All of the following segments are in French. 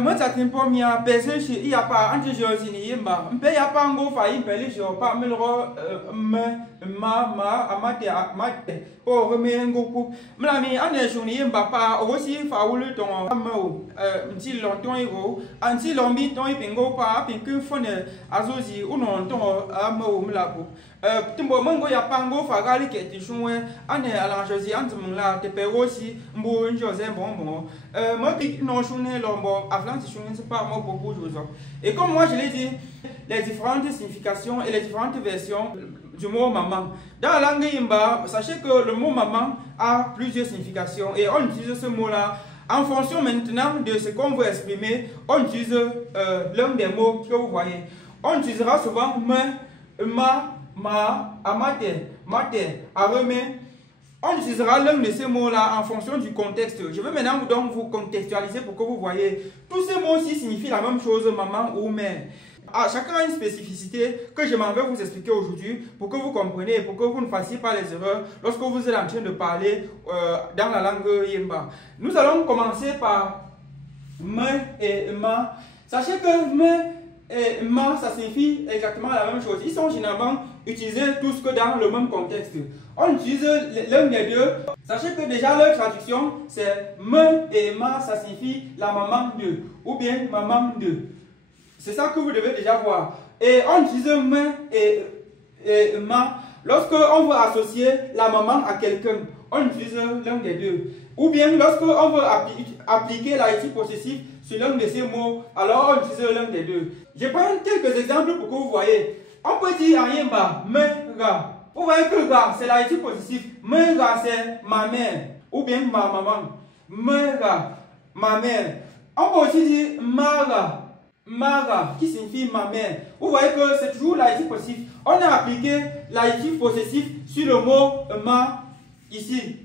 Moi, ça t'importe, il y a personne, il n'y a pas, entre Jésus et Yemba. Il n'y a pas un gros failli, il n'y a pas un amate, pour remettre un gros. Mais là, il y a un jour, il n'y a pas, aussi, il faut le temps, un petit longtemps, un petit longtemps, il n'y a pas, puis que fond azosi, ou non, ton amour, mlapo. Timbo mango ya pango fagali ke ti chunwe ane ala josi antum la te perosi mbo njose bon moi qui non chune lombo aflanti chune c'est pas moi beaucoup de et comme moi je l'ai dit les différentes significations et les différentes versions du mot maman dans la langue yimba sachez que le mot maman a plusieurs significations et on utilise ce mot là en fonction maintenant de ce qu'on veut exprimer. On utilise l'un des mots que vous voyez. On utilisera souvent ma, amate, mate, areme. On utilisera l'un de ces mots-là en fonction du contexte. Je vais maintenant donc vous contextualiser pour que vous voyez. Tous ces mots-ci signifient la même chose, maman ou mère. Chacun a une spécificité que je m'en vais vous expliquer aujourd'hui pour que vous compreniez, pour que vous ne fassiez pas les erreurs lorsque vous êtes en train de parler dans la langue Yemba. Nous allons commencer par me et ma. Sachez que me et ma, ça signifie exactement la même chose. Ils sont généralement utilisés tous que dans le même contexte. On utilise l'un des deux. Sachez que déjà leur traduction, c'est me et ma, ça signifie la maman de ou bien maman de. C'est ça que vous devez déjà voir. Et on utilise me et ma lorsque on veut associer la maman à quelqu'un. On utilise l'un des deux. Ou bien lorsque on veut appliquer l'article possessif sur l'un de ces mots, alors on utilise l'un des deux. Je prends quelques exemples pour que vous voyez. On peut dire en Yemba, me ga. Vous voyez que ga, c'est l'article possessif. Me ga, c'est ma mère. Ou bien ma maman. Me ga, ma mère. On peut aussi dire mara. Mara, qui signifie ma mère. Vous voyez que c'est toujours l'article possessif. On a appliqué l'article possessif sur le mot ma ici.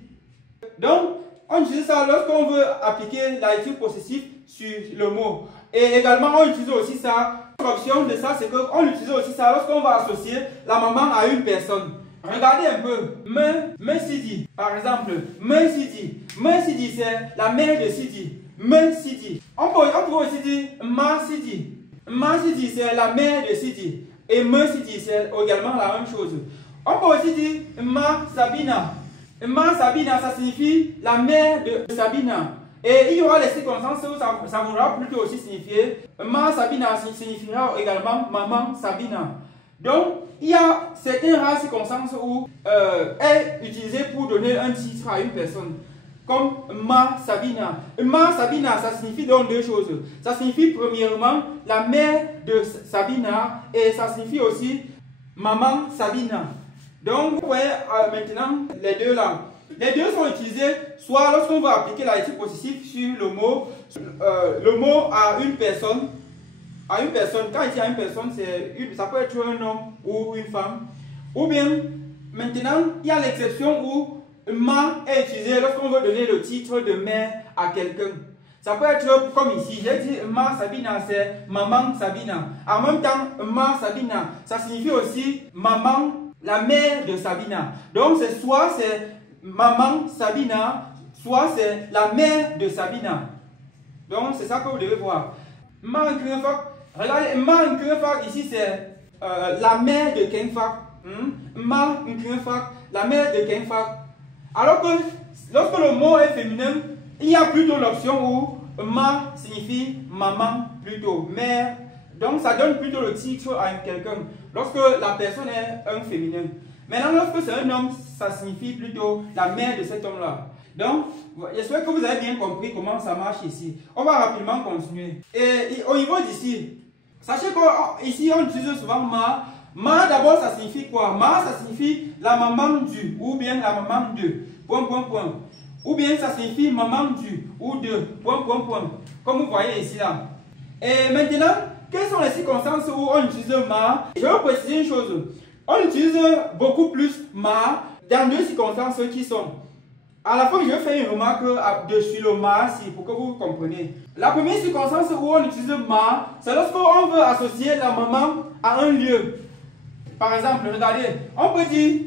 Donc, on utilise ça lorsqu'on veut appliquer l'article possessif sur le mot. Et également, on utilise aussi ça. L'option de ça, c'est qu'on utilise aussi ça lorsqu'on va associer la maman à une personne. Regardez un peu. Me Sidi, par exemple. Me Sidi, c'est la mère de Sidi. Me Sidi. On peut aussi dire Ma Sidi. Ma Sidi, c'est la mère de Sidi. Et Me Sidi, c'est également la même chose. On peut aussi dire Ma Sabina. Ma Sabina, ça signifie la mère de Sabina. Et il y aura les circonstances où ça voudra plutôt aussi signifier Ma Sabina signifiera également Maman Sabina. Donc, il y a certaines rares circonstances où est utilisé pour donner un titre à une personne. Comme Ma Sabina. Ma Sabina, ça signifie donc deux choses. Ça signifie premièrement la mère de Sabina et ça signifie aussi Maman Sabina. Donc, vous voyez maintenant les deux là. Les deux sont utilisés soit lorsqu'on va appliquer l'article possessif sur le mot à une personne. À une personne, quand il dit à une personne, ça peut être un homme ou une femme. Ou bien, maintenant, il y a l'exception où ma est utilisé lorsqu'on veut donner le titre de mère à quelqu'un. Ça peut être comme ici, j'ai dit Ma Sabina, c'est Maman Sabina. En même temps, Ma Sabina, ça signifie aussi maman, la mère de Sabina. Donc, soit c'est Maman Sabina, soit c'est la mère de Sabina. Donc, c'est ça que vous devez voir. Regardez, Ma Nkrefak, ici, c'est la mère de Kenfak. Ma Nkrefak, la mère de Kenfak. Alors que lorsque le mot est féminin, il y a plutôt l'option où Ma signifie maman, plutôt mère. Donc, ça donne plutôt le titre à quelqu'un. Lorsque la personne est un féminin. Maintenant, lorsque c'est un homme, ça signifie plutôt la mère de cet homme-là. Donc, j'espère que vous avez bien compris comment ça marche ici. On va rapidement continuer. Et au niveau d'ici, sachez qu'ici, on utilise souvent ma. Ma, d'abord, ça signifie quoi? Ma, ça signifie la maman du, ou bien la maman de, point. Ou bien, ça signifie maman du, ou de, point. Comme vous voyez ici, là. Et maintenant, quelles sont les circonstances où on utilise ma? Je vais vous préciser une chose. On utilise beaucoup plus ma dans deux circonstances qui sont. À la fin, je vais faire une remarque dessus le ma pour que vous compreniez. La première circonstance où on utilise ma, c'est lorsqu'on veut associer la maman à un lieu. Par exemple, regardez, on peut dire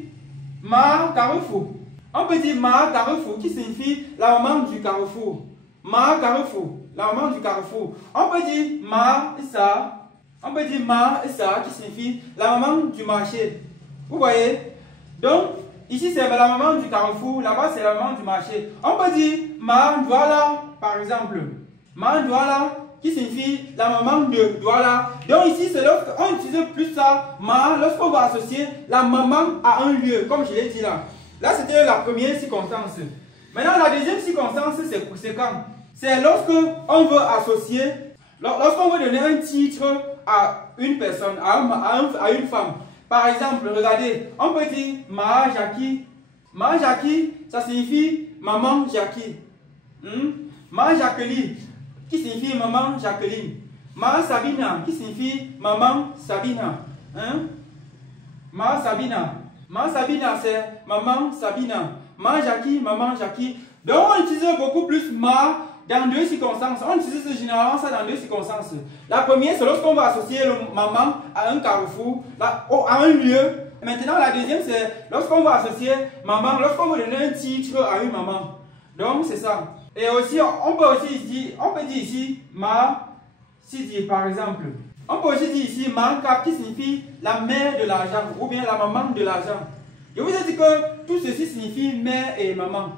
Ma Carrefour. On peut dire Ma Carrefour qui signifie la maman du carrefour. Ma Carrefour, la maman du carrefour. On peut dire Ma Issa. On peut dire Ma Issa qui signifie la maman du marché. Vous voyez? Donc, ici c'est la maman du carrefour, là-bas c'est la maman du marché. On peut dire Ma Douala, par exemple. Ma Douala qui signifie la maman de Douala. Donc ici c'est lorsqu'on utilise plus ça, Ma, lorsqu'on va associer la maman à un lieu, comme je l'ai dit là. Là c'était la première circonstance. Maintenant la deuxième circonstance c'est quand? C'est lorsqu'on veut associer, lorsqu'on veut donner un titre à une personne, à une femme. Par exemple, regardez, on peut dire Ma Jackie. Ma Jackie, ça signifie maman Jackie. Ma Jacqueline, qui signifie maman Jacqueline. Ma Sabina, qui signifie maman Sabina. Ma Sabina. Ma Sabina, c'est maman Sabina. Ma Jackie, maman Jackie. Donc on utilise beaucoup plus Ma dans deux circonstances. On utilise généralement ça dans deux circonstances. La première, c'est lorsqu'on va associer le maman à un carrefour, à un lieu. Maintenant, la deuxième, c'est lorsqu'on va associer maman, lorsqu'on veut donner un titre à une maman. Donc, c'est ça. Et aussi, on peut dire ici Ma Sidi, par exemple. On peut aussi dire ici Ma Cap, qui signifie la mère de l'argent, ou bien la maman de l'argent. Je vous ai dit que tout ceci signifie mère et maman.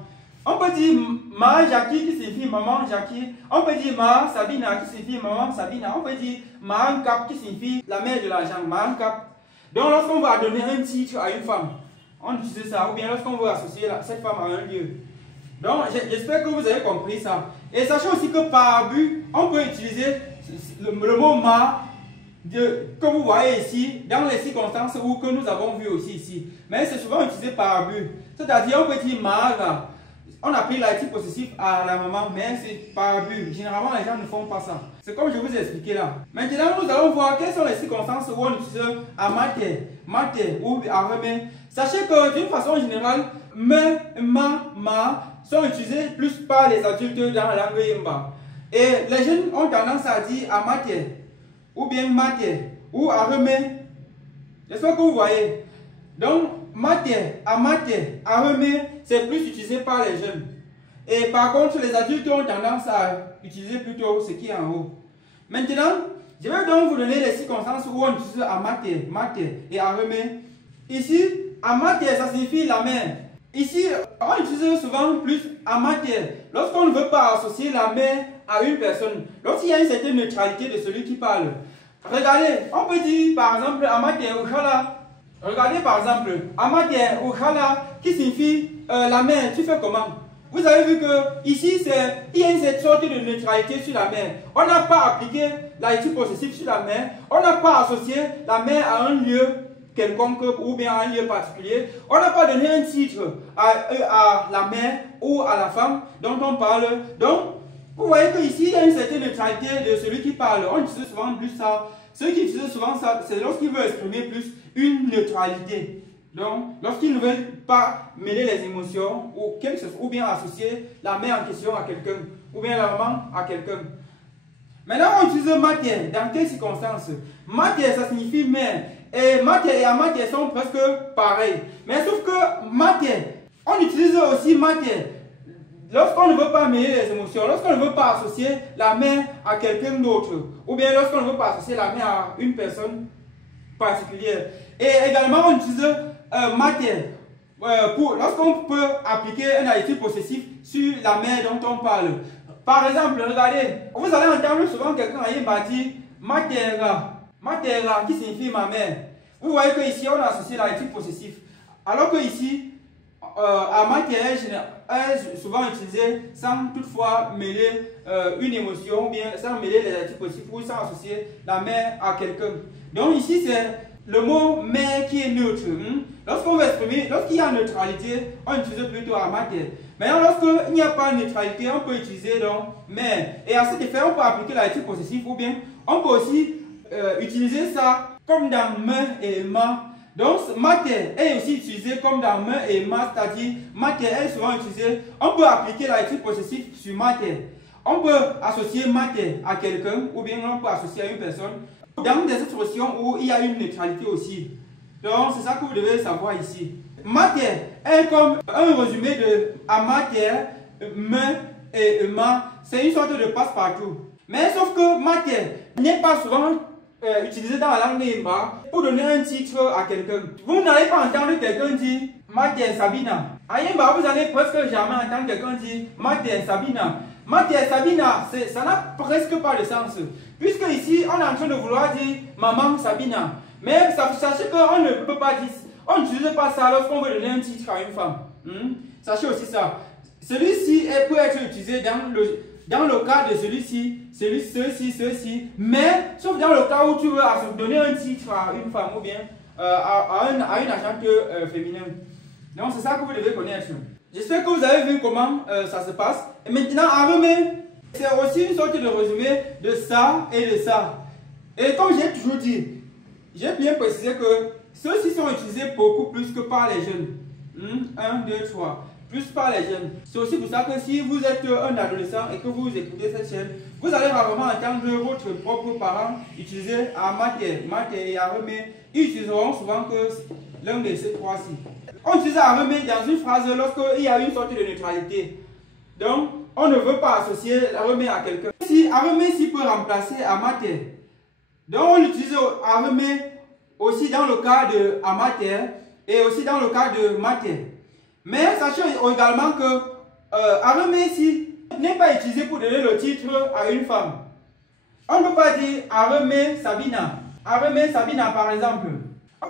On peut dire Ma Jackie qui signifie maman Jackie. On peut dire Ma Sabina qui signifie maman Sabina. On peut dire Ma Cap qui signifie la mère de l'argent. Ma Cap. Donc lorsqu'on va donner un titre à une femme, on utilise ça. Ou bien lorsqu'on veut associer cette femme à un lieu. Donc j'espère que vous avez compris ça. Et sachez aussi que par abus, on peut utiliser le mot Ma que vous voyez ici dans les circonstances où que nous avons vu aussi ici. Mais c'est souvent utilisé par abus. C'est-à-dire on peut dire Mara. On a pris l'article possessif à la maman, mais c'est par abus. Généralement, les gens ne font pas ça. C'est comme je vous ai expliqué là. Maintenant, nous allons voir quelles sont les circonstances où on utilise Mate ou Arame. Sachez que d'une façon générale, Ma sont utilisés plus par les adultes dans la langue Yemba. Et les jeunes ont tendance à dire Amate, ou bien Mate, ou Arame. J'espère que vous voyez. Donc, Mate, Amate, Arame, c'est plus utilisé par les jeunes. Et par contre, les adultes ont tendance à utiliser plutôt ce qui est en haut. Maintenant, je vais donc vous donner les circonstances où on utilise Amate, Mate et Arame. Ici, Amate, ça signifie la mère. Ici, on utilise souvent plus Amate lorsqu'on ne veut pas associer la mère à une personne. Lorsqu'il y a une certaine neutralité de celui qui parle. Regardez, on peut dire par exemple Amate Ukhala. Regardez par exemple, Amate Ukhala qui signifie la mère, tu fais comment? Vous avez vu que ici, il y a une sorte de neutralité sur la mère. On n'a pas appliqué l'article possessif sur la mère. On n'a pas associé la mère à un lieu quelconque ou bien à un lieu particulier. On n'a pas donné un titre à la mère ou à la femme dont on parle. Donc, vous voyez qu'ici, il y a une certaine neutralité de celui qui parle. On utilise souvent plus ça. Ceux qui utilisent souvent ça, c'est lorsqu'ils veulent exprimer plus une neutralité. Donc, lorsqu'ils ne veulent pas mêler les émotions ou bien associer la mère en question à quelqu'un, ou bien la maman à quelqu'un. Maintenant, on utilise Mate. Dans quelles circonstances? Mate, ça signifie mère. Et Mate et Amate sont presque pareils. Mais sauf que Mate, on utilise aussi Mate lorsqu'on ne veut pas mêler les émotions, lorsqu'on ne veut pas associer la mère à quelqu'un d'autre, ou bien lorsqu'on ne veut pas associer la mère à une personne particulière. Et également, on utilise Mate lorsqu'on peut appliquer un adjectif possessif sur la mère dont on parle. Par exemple, regardez, vous allez entendre souvent quelqu'un dire Matera. Matera qui signifie ma mère. Vous voyez qu'ici, on a associé l'adjectif possessif. Alors que ici, Matera est souvent utilisé sans toutefois mêler une émotion, ou bien sans mêler les adjectifs possessifs, ou sans associer la mère à quelqu'un. Donc ici, c'est le mot mère qui est neutre. Lorsqu'on veut exprimer, lorsqu'il y a neutralité, on utilise plutôt Amate. Maintenant, lorsqu'il n'y a pas de neutralité, on peut utiliser donc mère. Et à cet effet, on peut appliquer l'adjectif possessif, ou bien on peut aussi utiliser ça comme dans me et ma. Donc, Mate est aussi utilisé comme dans me et ma, c'est-à-dire Mate est souvent utilisé. On peut appliquer l'adjectif possessif sur Mate. On peut associer Mate à quelqu'un, ou bien on peut associer à une personne. Dans des situations où il y a une neutralité aussi. Donc, c'est ça que vous devez savoir ici. Mate est comme un résumé de Amate, me et ma, c'est une sorte de passe-partout. Mais sauf que Mate n'est pas souvent utilisé dans la langue Yemba pour donner un titre à quelqu'un. Vous n'allez pas entendre quelqu'un dire Mate Sabina. À Yemba, vous allez presque jamais entendre quelqu'un dire Mate Sabina. Mate Sabina, ça n'a presque pas de sens. Puisque ici, on est en train de vouloir dire Maman Sabina. Mais sachez qu'on ne peut pas dire, on n'utilise pas ça lorsqu'on veut donner un titre à une femme. Sachez aussi ça. Celui-ci peut être utilisé dans le cas de celui-ci, ceci, mais sauf dans le cas où tu veux donner un titre à une femme ou bien à une agente féminine. Donc c'est ça que vous devez connaître. J'espère que vous avez vu comment ça se passe. Et maintenant, Arame, c'est aussi une sorte de résumé de ça et de ça. Et comme j'ai toujours dit, j'ai bien précisé que ceux-ci sont utilisés beaucoup plus que par les jeunes. 1, 2, 3. Plus par les jeunes. C'est aussi pour ça que si vous êtes un adolescent et que vous écoutez cette chaîne, vous allez rarement entendre votre propre parent utiliser Mate et Arame. Ils utiliseront souvent que l'un de ces trois-ci. On utilise Arame dans une phrase lorsqu'il y a une sorte de neutralité. Donc, on ne veut pas associer Arame à quelqu'un. Si Arame peut remplacer Mate, donc on utilise Arame aussi dans le cas de Amate et aussi dans le cas de Mate. Mais sachez également que Arame ici n'est pas utilisé pour donner le titre à une femme. On ne peut pas dire Arame Sabina. Arame Sabina par exemple.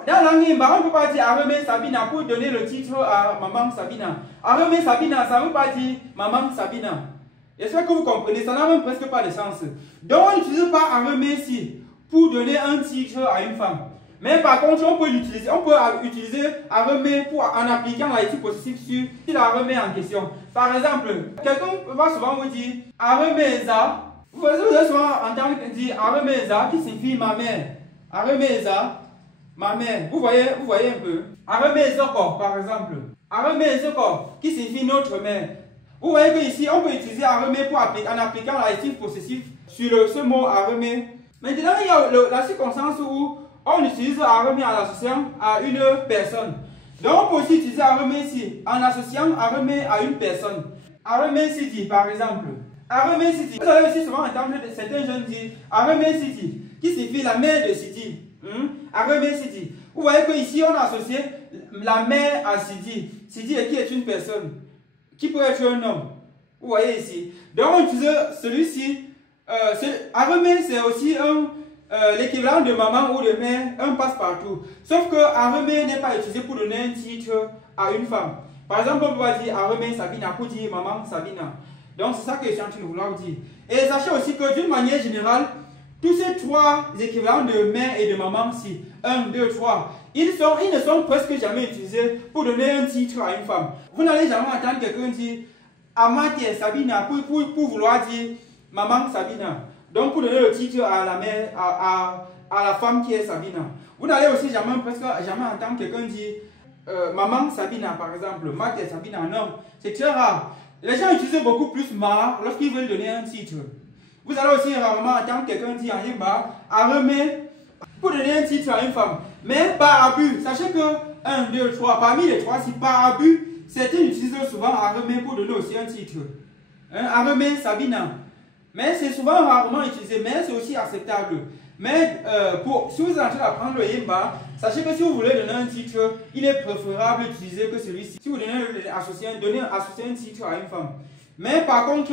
Dans la langue Yemba, on ne peut pas dire Arame Sabina pour donner le titre à Maman Sabina. Arame Sabina, ça ne veut pas dire Maman Sabina. J'espère que vous comprenez, ça n'a même presque pas de sens. Donc on n'utilise pas Arame ici pour donner un titre à une femme. Mais par contre, on peut utiliser Arame en appliquant l'actif possessif sur l'Arame en question. Par exemple, quelqu'un va souvent vous dire Arame-eza. Vous allez souvent entendre dire Arame-eza qui signifie ma mère. Arame-eza, ma mère. Vous voyez un peu. Arame-ezoko par exemple. Arame-ezoko qui signifie notre mère. Vous voyez que ici, on peut utiliser Arame en appliquant l'actif possessif sur ce mot Arame. Maintenant, il y a la circonstance où on utilise Arame en associant à une personne. Donc on peut aussi utiliser Arame ici en associant Arame à une personne. Arame City par exemple. Arame City. Vous allez aussi souvent entendre certains jeunes dire Arame City qui signifie la mère de City. Arame City. Vous voyez que ici on a associé la mère à City. City qui est une personne. Qui peut être un homme. Vous voyez ici. Donc on utilise celui-ci. Arame c'est aussi l'équivalent de maman ou de mère, un passe-partout. Sauf que Arame n'est pas utilisé pour donner un titre à une femme. Par exemple, on peut dire Arame Sabina pour dire maman Sabina. Donc c'est ça que je suis en train de vouloir dire. Et sachez aussi que d'une manière générale, tous ces trois équivalents de mère et de maman, si 1, 2, 3, ils ne sont presque jamais utilisés pour donner un titre à une femme. Vous n'allez jamais entendre quelqu'un dire Amate Sabina pour vouloir dire maman Sabina. Donc pour donner le titre à la mère, à la femme qui est Sabina. Vous n'allez aussi presque jamais entendre quelqu'un dire maman Sabina par exemple, Mate Sabina, non, c'est très rare. Les gens utilisent beaucoup plus ma lorsqu'ils veulent donner un titre. Vous allez aussi rarement entendre quelqu'un dire en Yemba, Arame pour donner un titre à une femme. Mais par abus, sachez que 1, 2, 3, parmi les trois, si par abus, certains utilisent souvent Arame pour donner aussi un titre. Arame Sabina. Mais c'est souvent rarement utilisé, mais c'est aussi acceptable. Mais si vous êtes en train d'apprendre le Yemba, sachez que si vous voulez donner un titre, il est préférable d'utiliser que celui-ci. Si vous donnez associer un titre à une femme. Mais par contre,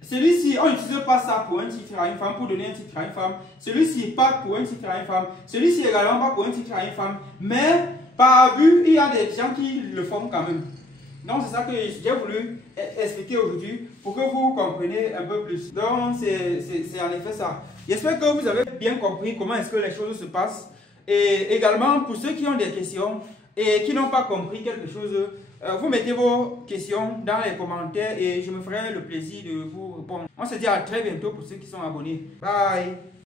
celui-ci, on n'utilise pas ça pour un titre à une femme, pour donner un titre à une femme. Celui-ci, pas pour un titre à une femme. Celui-ci également pas pour un titre à une femme. Mais par abus, il y a des gens qui le font quand même. Donc c'est ça que j'ai voulu expliquer aujourd'hui pour que vous compreniez un peu plus. Donc c'est en effet ça. J'espère que vous avez bien compris comment est-ce que les choses se passent. Et également pour ceux qui ont des questions et qui n'ont pas compris quelque chose, vous mettez vos questions dans les commentaires et je me ferai le plaisir de vous répondre. On se dit à très bientôt pour ceux qui sont abonnés. Bye!